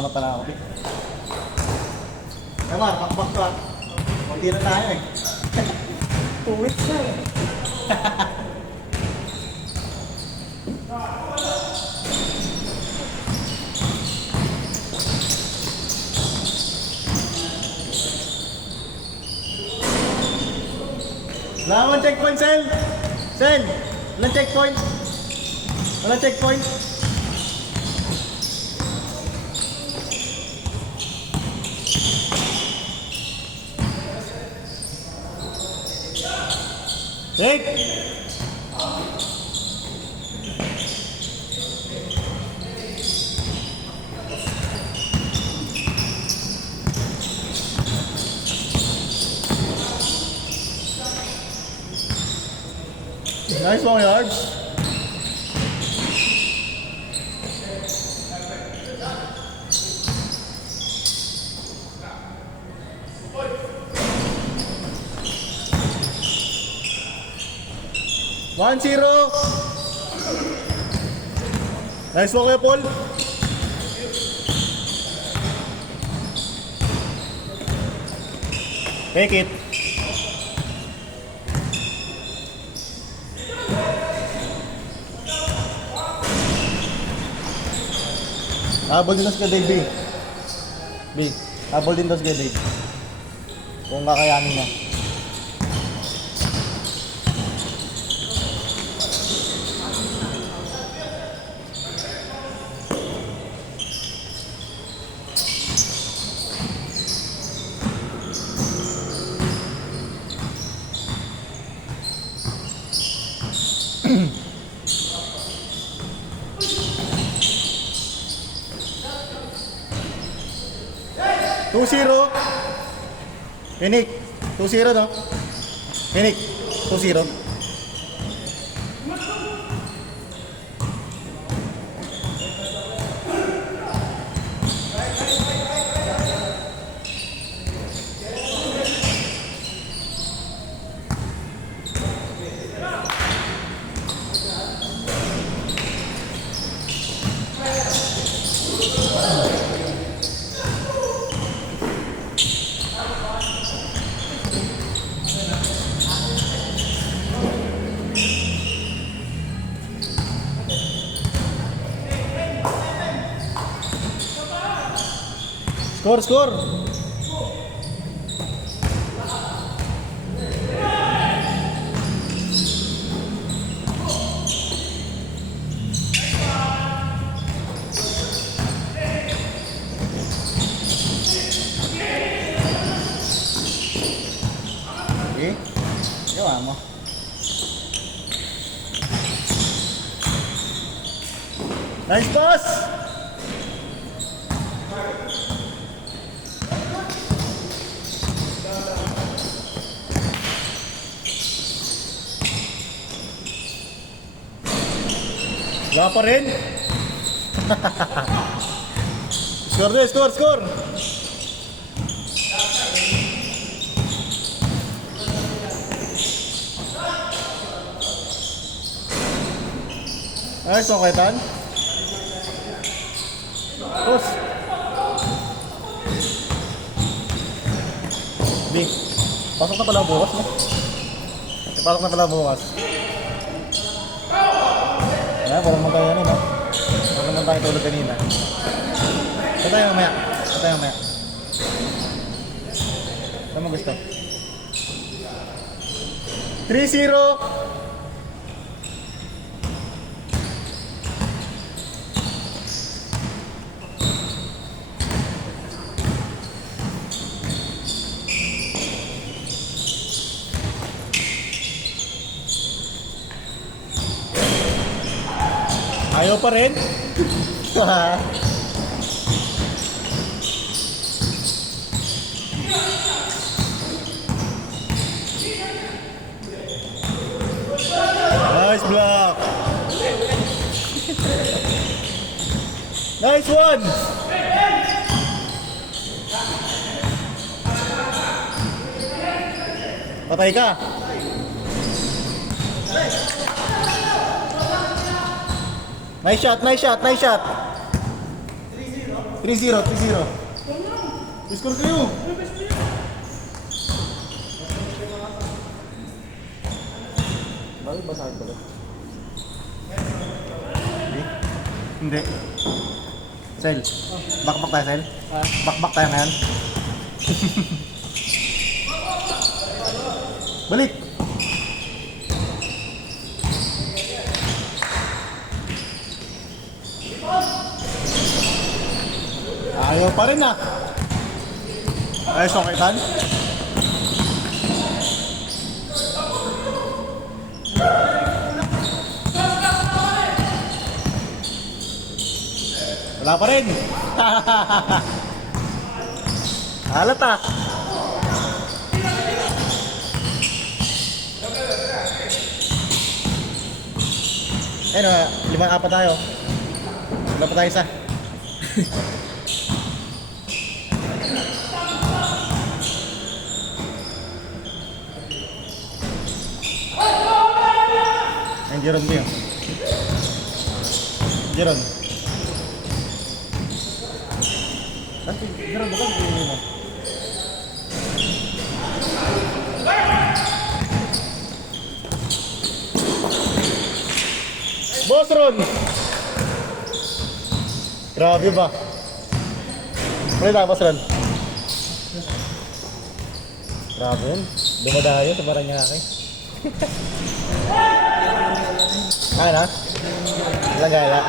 Salamat pala ako. Tama, pakpak ka. Kunti na tayo eh. 2 weeks na eh. Wala naman checkpoint, Sel! Sel! Walang checkpoint! Walang checkpoint! Take! Nice long yards. One zero. Nice long, Paul. Take it. Habol din sa Dave, B. B. Habol din sa Dave. Kung kakayanin na. Two zero. Phoenix. 2-0 no? Phoenix. 2-0. Skor, skor. Okay. Gawa mo. Nice pass. Wala pa rin. Score din, score, score. Ay, so kaitan. Push. B. Pasok na pala bukas, no? Pasok na pala bukas. Ayan, parang magkaya no? Parang naman tayo tulog kanina. Saan tayo mamaya? Saan tayo mamaya? Saan mo gusto? 3-0. Ayaw pa rin? Nice block! Nice one! Patay ka! Nice shot, nice shot, nice shot! 3-0. 3-0, 3-0. Score kayo. Bakit ba sakit pala? Hindi. Sel, bakbak tayo, Sel? Bakbak tayo ngayon. Balik! Ayaw pa rin ah. Ayos okay, Tan? Wala pa rin. Halata. Ayun, 5-4 tayo. Wala pa tayo isa. Ang Jeron ko yun. Jeron. Jeron, bakit hindi mo? Boss Ron! Grabe ba? Muli tayo, Boss Ron. Grabe yun. Dumadayo sa Paranaque. Kaya na? Ilang gala?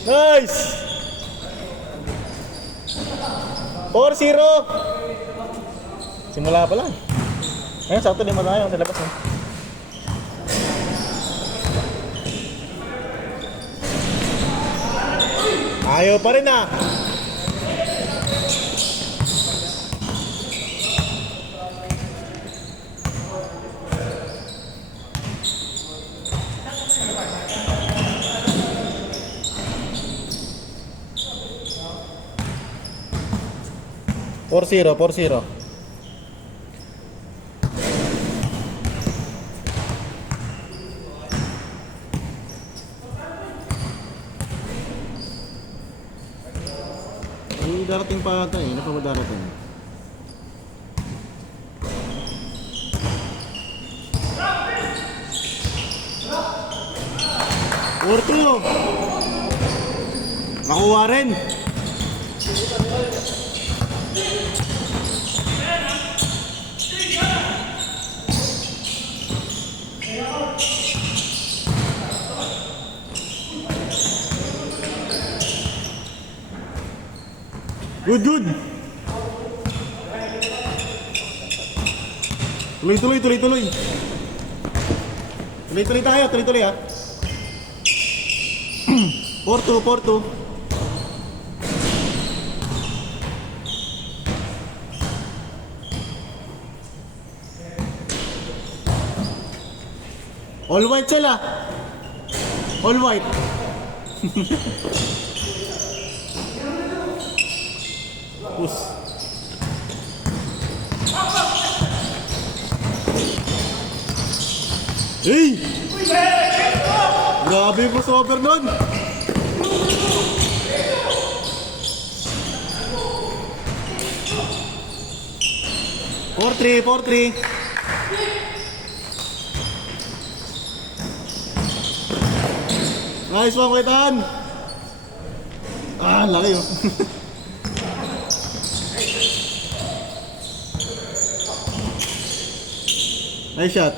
Nice! 4-0! Simula pa lang. Ayun, sakto din mo tayo. Sa labas mo. Ayaw pa rin ah! Four zero. Darating pa ata eh, ano pa darating? Orto! Nakuha rin! Good! Tuloy tayo, tuloy ah. 4-2. All white sila. All white. Push. Hey! Grabe yung crossover nun! 4-3. Nice one, Kaitan! Ah, laki oh. Nice shot.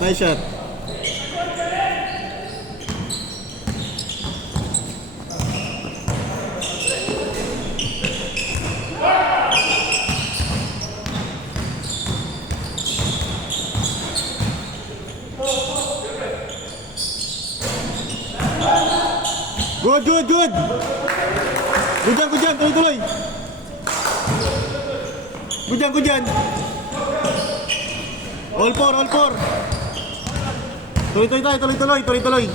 Good. Good dyan, tuloy. Good dyan. All four. Tuloy.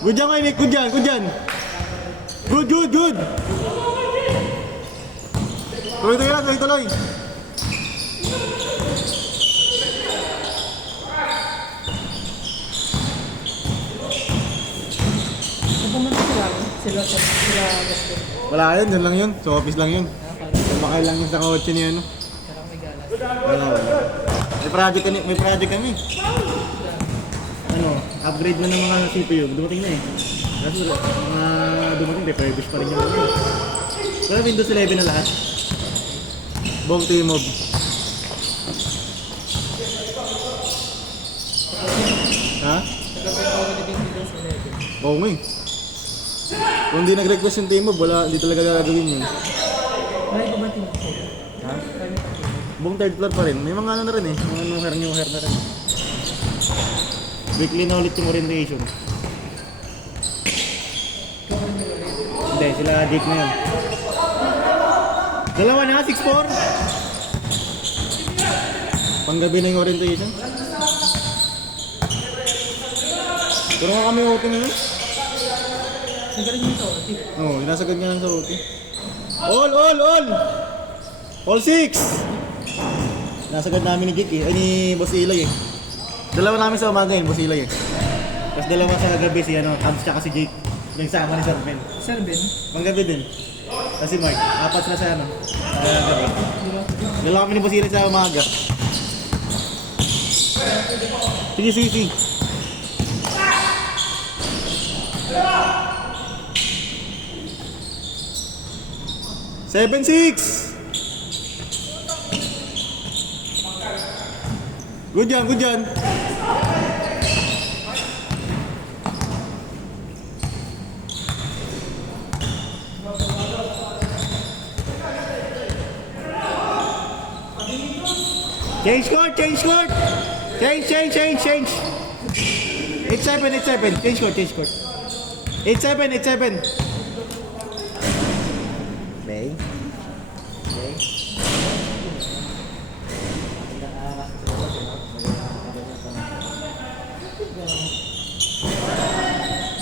Good dyan, Mike. Good dyan. Good. Tuloy. Sila gusto. Wala yun, dyan lang yun. Sa office lang yun. Sumakay lang yun sa kotse ni ano. Parang may galas. Wala. May project kami. Ano, upgrade na ng mga CPU. Dumating na eh. Kaso mga dumating, refurbish pa rin yung mga yun. Pero Windows 11 na lahat. Buong T-Mob. Ha? Nagkabay ko ulit yung Windows 11. Oo nga eh. Kung di nag-request yung T-Mob, hindi talaga gagawin yun. May iba ba tingin ko? Ha? Buong third floor pa rin. May mga ano na rin eh. Mga nuher na rin. Weekly na ulit yung orientation. Hindi, sila Jake na yun. Dalawa na, 6'4". Panggabi na yung orientation. Pero nga kami OT ngayon. Nagaling yung tao. Oo, inasagad nga lang sa OT. All! All 6! Nasagad namin ni Jake eh. Ay, ni Boss Ilay eh. Dalawa namin sa umaga yun, Boss Ilay eh. Tapos dalawa sa gabi si Tams tsaka si Jake. Yung sama ni Sir Ben. Sir Ben? Panggabi din. Kasi Mark, apat sila sa gabi. Diba? Dalawa kami ni Boss Ilay sa umaga. Sige. 7-6. Good yan. Change court. Change. 8-7. Change court. 8-7. Okay.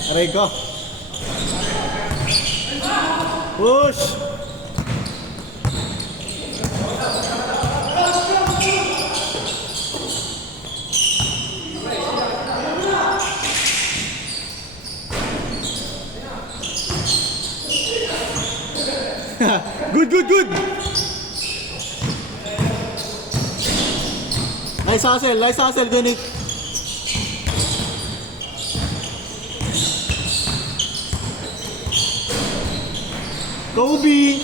Aray ko. Push. Good. Nice hustle, Janik. Kobe.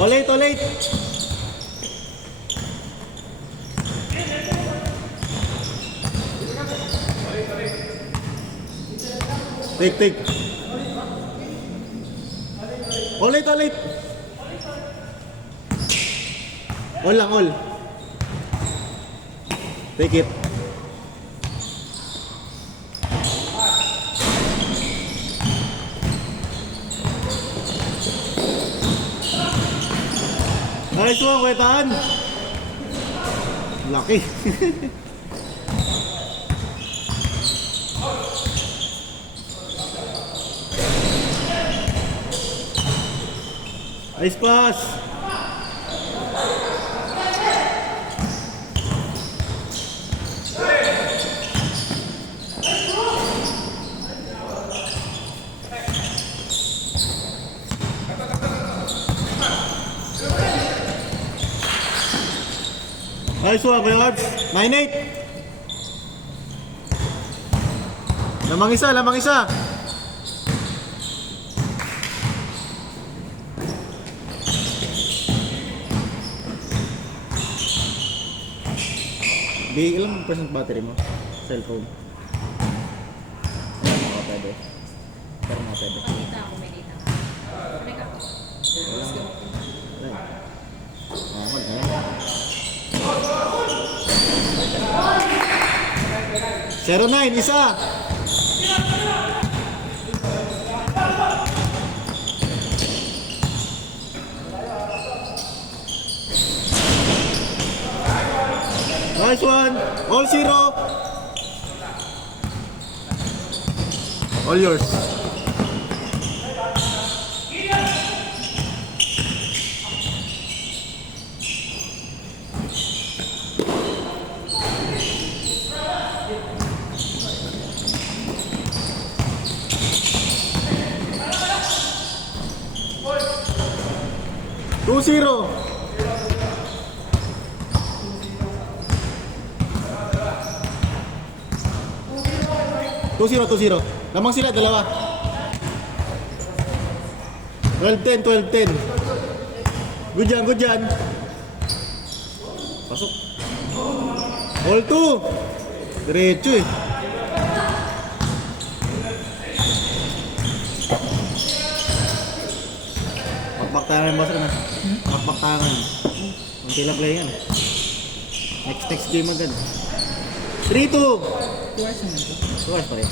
Olate. Take. Olate. All. Take it. Nice one, Kwetan. Lucky. Nice pass. Nice one, Kuya Larbs. 9-8. Lamang isa. Ilang percent battery mo? Cellphone? Pwede. Pero nga pwede. Pakita ako, may data ka. Connect ako. Zero 9, isa! Nice one! All 0! All yours. 2-0. 2-0. Lamang sila, dalawa. 12-10. Good yan. Pasok. All 2. Diretso eh. Paktangan ba sir? Paktangan. Ang tila play yan. Next game agad. 3-2. 2 hours naman ito. 2 hours pa rin.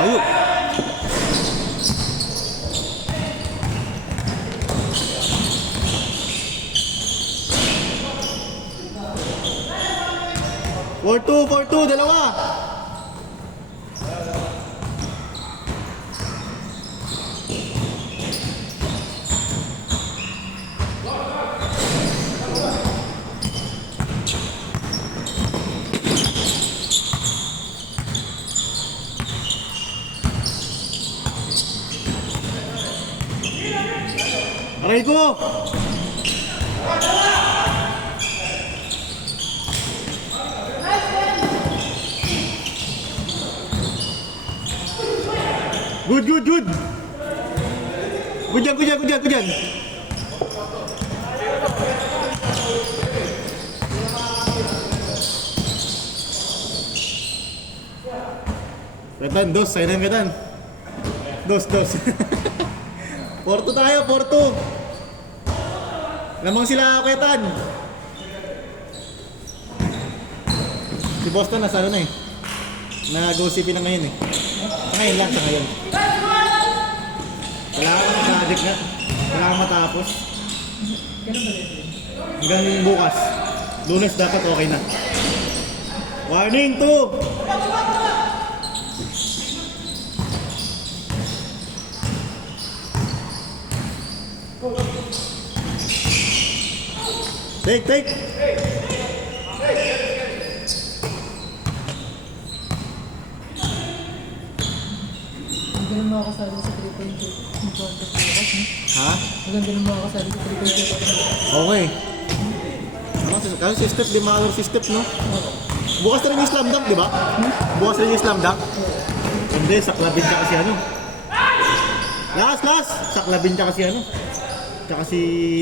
Layo. Four two, dalawa. Aray ko! Good. Good yan. Ketan, dos. Sayang Ketan. Dos. 4-2 tayo, 4-2. Lamang sila, Ketan. Si Boston nasa ano na eh. Nag-OCP na ngayon eh. Sa ngayon. Wala kang project na. Wala kang matapos. Ganun ba rin? Hanggang bukas. Lunes dapat okay na. Warning 2! Take! Ganun makakasali sa 3.2 contest bukas, no? Ha? Ganun makakasali sa 3.2 contest. Okay. Kasi si Step, di makakawin si Step, no? Bukas na rin yung slam dunk, di ba? Bukas na rin yung slam dunk. Hindi, saklabin ka kasi ano. Last! Saklabin ka kasi ano. Tsaka si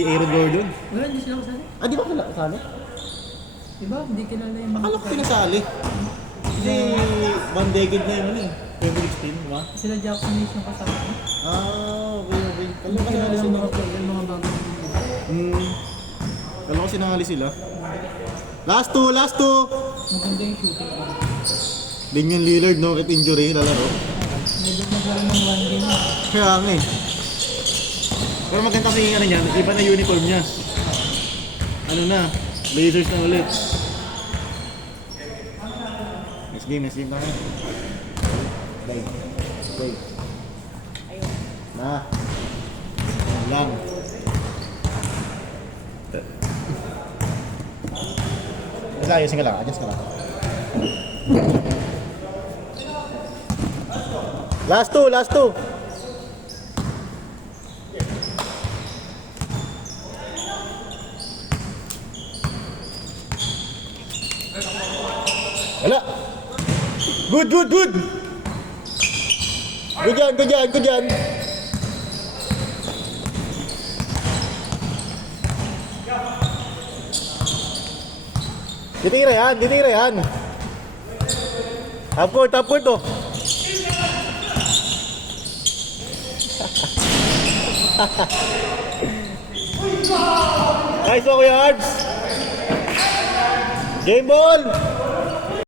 Aaron Gordon. Wala, hindi sila kasali. Di ba pala kasali? Diba? Hindi kilala yung mga Akala ko pinasali. Kasi bandegid na yung ano eh. 2016, di ba? sila Jackson Hayes yung kasama. Okay. Kala ko Hindi kilala sinali yung sila. mga player, mga bagong Kala ko sinali sila. Last two! maganda yung shooting. Damian Lillard, no? At injury, lalaro. Medyo naglaro ng 1 game. Kaya nga eh. Pero maganda kasi yung ano niya, iba na uniform niya. Ano na, Blazers na ulit. Next game tayo. Play. Na. Lang. Ayusin ka lang, adjust ka lang. Last two. Wala. Good. Good yan. Ditira yan. Top court oh. Nice one, Kuya Arbs. Game ball.